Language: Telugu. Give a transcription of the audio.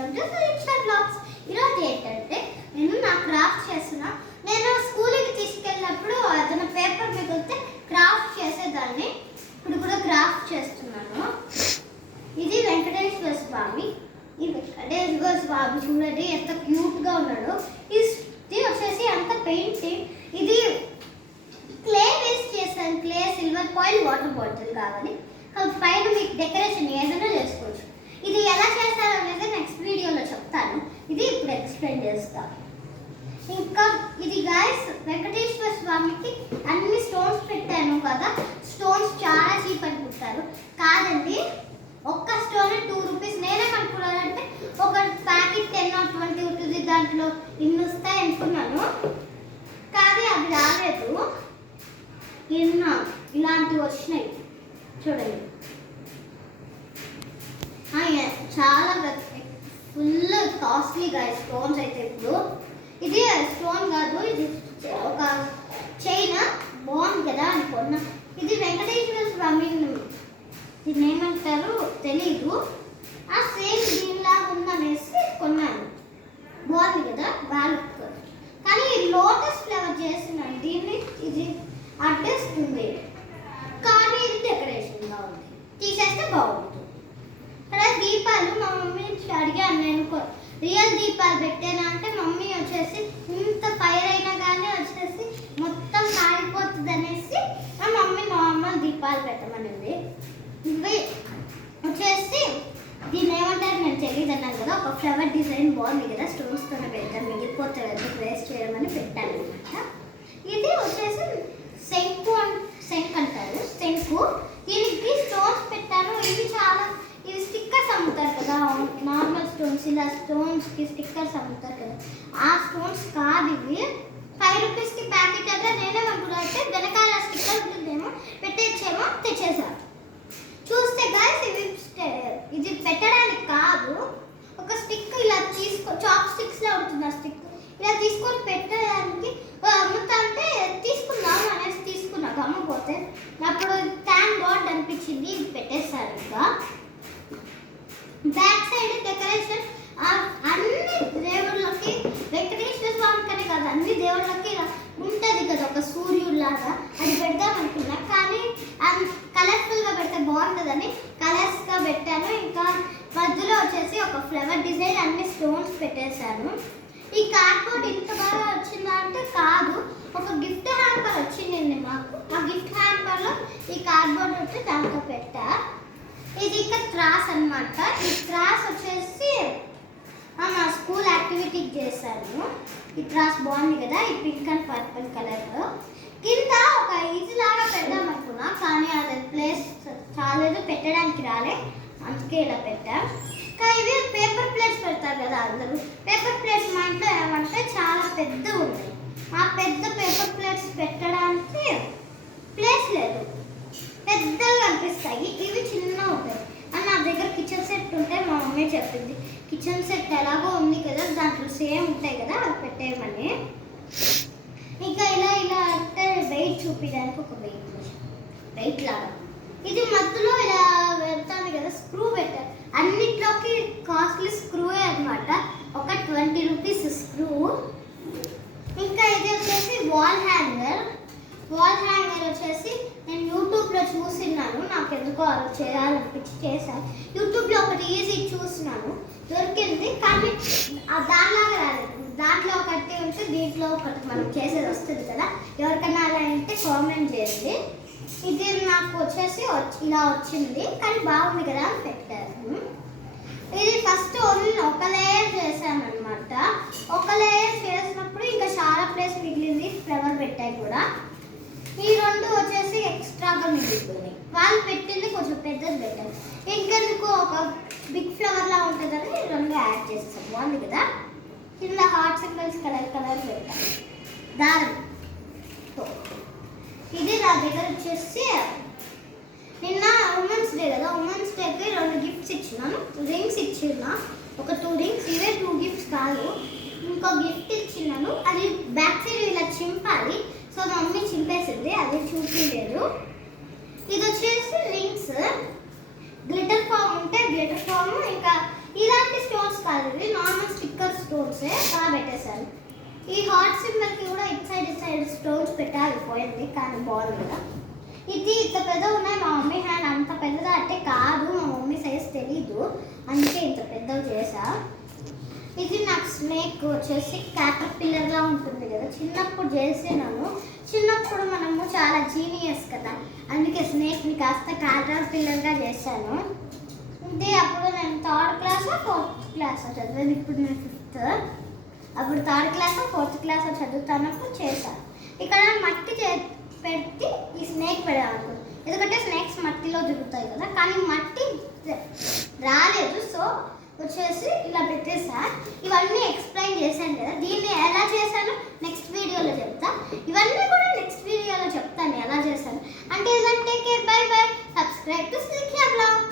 Welcome to సురేక్ష blogs. ఈరోజు ఏంటంటే నేను నా క్రాఫ్ట్ చేస్తున్నా. నేను స్కూల్కి తీసుకెళ్ళినప్పుడు అతను పేపర్ మిగిలితే క్రాఫ్ట్ చేసేదాన్ని. ఇప్పుడు కూడా క్రాఫ్ట్ చేస్తున్నాను. ఇది వెంకటేశ్వర స్వామి. ఈ వెంకటేశ్వర స్వామి చూడండి ఎంత క్యూట్గా ఉన్నాడో. ఇది వచ్చేసి అంత పెయింటింగ్. ఇది క్లే వేస్ట్ చేస్తాను. Clay, silver coil, water bottle కావాలి. పైన మీకు డెకరేషన్ ఏదైనా చేసుకోవచ్చు. ఇది ఎలా చేస్తారో అనేది నెక్స్ట్ వీడియోలో చెప్తాను. ఇది ఇప్పుడు ఎక్స్ప్లెయిన్ చేస్తాను. ఇంకా ఇది గైస్ వెంకటేశ్వర స్వామికి అన్ని స్టోన్స్ పెట్టాను కదా. స్టోన్స్ చాలా చీప్ అనుకుంటారు. కాదండి, ఒక్క స్టోన్ 2 రూపీస్. నేనేమనుకున్నానంటే ఒక ప్యాకెట్ 10 or 20 ఉంటుంది, దాంట్లో ఇన్ని వస్తాయి అనుకున్నాను. కానీ అవి రాలేదు. ఇలాంటివి వచ్చినాయి చూడండి. చాలా ఫుల్ కాస్ట్లీగా స్టోన్స్ అయితే. ఇప్పుడు ఇది స్టోన్ కాదు, ఇది ఒక చైన్. బాగుంది కదా అనుకున్నా. ఇది వెంకటేశ్వర స్వామి, దీన్ని ఏమంటారు తెలీదు. ఆ సేమ్ దీనిలాగా ఉందనేసి కొన్నాను. బాగుంది కదా, బాగా. కానీ లోటస్ ఫ్లవర్ చేస్తున్నాను. దీన్ని ఇది అడ్డేస్తుంది, కానీ ఇది డెకరేషన్గా ఉంది. తీసేస్తే బాగుంటుంది. అలా దీపాలు మా మమ్మీ అడిగాను. నేను రియల్ దీపాలు పెట్టాను అంటే మమ్మీ వచ్చేసి ఇంత ఫైర్ అయినా కానీ వచ్చేసి మొత్తం కాలిపోతుంది అనేసి మా మమ్మీ నార్మల్ దీపాలు పెట్టమనింది. ఇవి వచ్చేసి దీన్ని ఏమంటారు నేను తెలియదు అన్నాను కదా. ఒక ఫ్లవర్ డిజైన్ బాగుంది కదా, స్టోన్స్తోనే పెడతాను, మిగిలిపోతే వేస్ట్ చేయమని పెట్టాను అనమాట. ఇది వచ్చేసి శంకు అంటారు. శంకు, దీనికి స్టోన్స్ పెట్టాను. ఇవి స్టిక్కర్స్ అమ్ముతారు కదా, నార్మల్ స్టోన్స్. ఇలా స్టోన్స్కి స్టిక్కర్స్ అమ్ముతారు కదా, ఆ స్టోన్స్ కాదు ఇవి. 5 రూపీస్కి ప్యాకెట్ అంటే నేనేమనుకున్నా అంటే వెనకాల స్టిక్కర్ ఉంటుందేమో, పెట్టేసేమో తెచ్చేసాను. చూస్తే గైస్ ఇది పెట్టడానికి కాదు, ఒక స్టిక్ ఇలా చాప్ స్టిక్స్లో ఉంటుంది. ఆ స్టిక్ ఇలా తీసుకొని పెట్టడానికి అమ్ముతా అంటే తీసుకుందాం అనేసి తీసుకున్నా. అమ్మపోతే అప్పుడు థ్యాంక్ గాడ్ అనిపించింది. ఇది పెట్టేస్తారు. ఇంకా బ్యాక్ సైడ్ డెకరేషన్ అన్ని దేవుళ్ళకి, వెంకటేశ్వర స్వామి కనే కాదు అన్ని దేవుళ్ళకి ఉంటుంది కదా ఒక సూర్యుడిలాగా. అది పెడదాం అనుకున్నా, కానీ కలర్ఫుల్గా పెడితే బాగుంటుందని కలర్స్గా పెట్టాను. ఇంకా మధ్యలో వచ్చేసి ఒక ఫ్లవర్ డిజైన్, అన్ని స్టోన్స్ పెట్టేశాను. ఈ కార్డ్బోర్డ్ ఇంత బాగా వచ్చిందా అంటే కాదు, ఒక గిఫ్ట్ హ్యాంపర్ వచ్చింది మాకు. ఆ గిఫ్ట్ హ్యాంపర్లో ఈ కార్డ్బోర్డ్ వచ్చి దాంట్లో పెట్టా. ఇది ఇంకా త్రాస్ అనమాట. ఈ త్రాస్ వచ్చేసి నా స్కూల్ యాక్టివిటీకి చేశాను. ఈ త్రాస్ బాగుంది కదా, ఈ పింక్ అండ్ పర్పుల్ కలర్లో. కింద ఒక ఈజీ లాగా పెడదాం అనుకున్నా, కానీ అది ప్లేస్ చాలేదు, పెట్టడానికి రాలే, అందుకే ఇలా పెట్టా. కానీ ఇవి పేపర్ ప్లేట్స్ పెడతారు కదా అందరూ. పేపర్ ప్లేట్స్ మా ఇంట్లో ఏమంటే చాలా పెద్దగా ఉన్నాయి. ఆ పెద్ద పేపర్ ప్లేట్స్ పెట్టడానికి ప్లేస్ లేదు, పెద్దగా అనిపిస్తాయి. ఇవి చిన్నగా ఉంటాయి. అని నా దగ్గర కిచెన్ సెట్ ఉంటే మా మమ్మీ చెప్పింది, కిచెన్ సెట్ ఎలాగో ఉంది కదా, దాంట్లో సేమ్ ఉంటాయి కదా, అవి పెట్టేయమని. ఇంకా ఇలా అంటే వెయిట్ చూపించడానికి ఒక వెయిట్ లాగా. ఇది మధ్యలో ఇలా వెళ్తాను కదా, స్క్రూ పెట్టారు. అన్నిట్లోకి కాస్ట్లీ స్క్రూవే అనమాట. ఒక 20 రూపీస్ స్క్రూ. ఇంకా ఇది వచ్చేసి వాల్ హ్యాంగర్. వాల్ హ్యాంగర్ వచ్చేసి నేను యూట్యూబ్లో చూసినాను, నాకు ఎందుకో అలా చేయాలనిపించి చేశాను. యూట్యూబ్లో ఒకటి ఈజీ చూసినాను, దొరికింది. కానీ దానిలాగా రాలేదు. దాంట్లో ఒకటి ఉంటే దీంట్లో ఒకటి మనం చేసేది వస్తుంది కదా. ఎవరికైనా అలా అంటే కామెంట్ చేయండి. ఇది నాకు వచ్చేసి ఇలా వచ్చింది, కానీ బాగుంది కదా అని పెట్టాను. ఇది ఫస్ట్ ఓన్లీ ఒక లేయర్ చేశామన్నమాట. ఒక లేయర్ చేసినప్పుడు ఇంకా చాలా ప్లేస్ మిగిలింది, ఫ్లవర్ పెట్టాయి కూడా. ఈ 2 వచ్చేసి ఎక్స్ట్రాగా మిగిలిపోయినాయి. వాళ్ళు పెట్టింది కొంచెం పెద్దది పెట్టారు. ఇంకెందుకు ఒక బిగ్ ఫ్లవర్లా ఉంటుందని 2 యాడ్ చేస్తాం. బాగుంది కదా. కింద హార్ట్ సింబల్స్ కలర్ పెట్టారు దారంతో. ఇది నా దగ్గర వచ్చేసి నిన్న ఉమెన్స్ డే కదా, ఉమెన్స్ డేకి 2 గిఫ్ట్స్ ఇచ్చినాను. రింగ్స్ ఇచ్చినా, ఒక 2 రింగ్స్. ఇవే 2 గిఫ్ట్స్ కాదు, ఇంకో గిఫ్ట్ ఇచ్చినాను. అది బ్యాక్ సైడ్ ఇలా చింపాలి. సో మమ్మీ చింపేసింది, అది చూపించలేదు. ఇది వచ్చేసి రింగ్స్, గ్లిటర్ ఫామ్ ఉంటే గ్లిటర్ ఫామ్. ఇంకా ఇలాంటి స్టోన్స్ కాదు, ఇవి నార్మల్ స్టిక్కర్ స్టోన్సే అలా పెట్టేశాను. ఈ హార్ట్ సింబల్కి కూడా ఇటు సైడ్ స్టోన్స్ పెట్టాలి పోయింది, కానీ బాగుంది కదా. ఇది ఇంత పెద్ద ఉన్నాయి, మా మమ్మీ హ్యాండ్ అంత పెద్దదా అంటే కాదు, మా మమ్మీ సైజ్ తెలీదు అందుకే ఇంత పెద్దవి చేసా. ఇది నాకు స్నేక్ వచ్చేసి క్యాటర్పిల్లర్లా ఉంటుంది కదా, చిన్నప్పుడు చేసినాను. చిన్నప్పుడు మనము చాలా జీనియస్ కదా, అందుకే స్నేక్ని కాస్త క్యాటర్పిల్లర్గా చేశాను. ఇది అప్పుడు నేను 3rd క్లాసో 4th క్లాసో చదివేది, ఇప్పుడు నేను 5th. అప్పుడు 3rd క్లాసో 4th క్లాసో చదువుతున్నప్పుడు చేశాను. ఇక్కడ మట్టి పెట్టి ఈ స్నేక్ పెడాలనుకో, ఎందుకంటే స్నేక్స్ మట్టిలో దిగుతాయి కదా, కానీ మట్టి రాలేదు. సో వచ్చేసి ఇలా పెట్టేసా. ఇవన్నీ ఎక్స్ప్లెయిన్ చేశాను కదా, దీన్ని ఎలా చేశాను నెక్స్ట్ వీడియోలో చెప్తా. ఇవన్నీ కూడా నెక్స్ట్ వీడియోలో చెప్తాను ఎలా చేశాను. అంటే ఇదంటే బై బై, సబ్స్క్రైబ్ టు స్నిక్యా బ్లాగ్.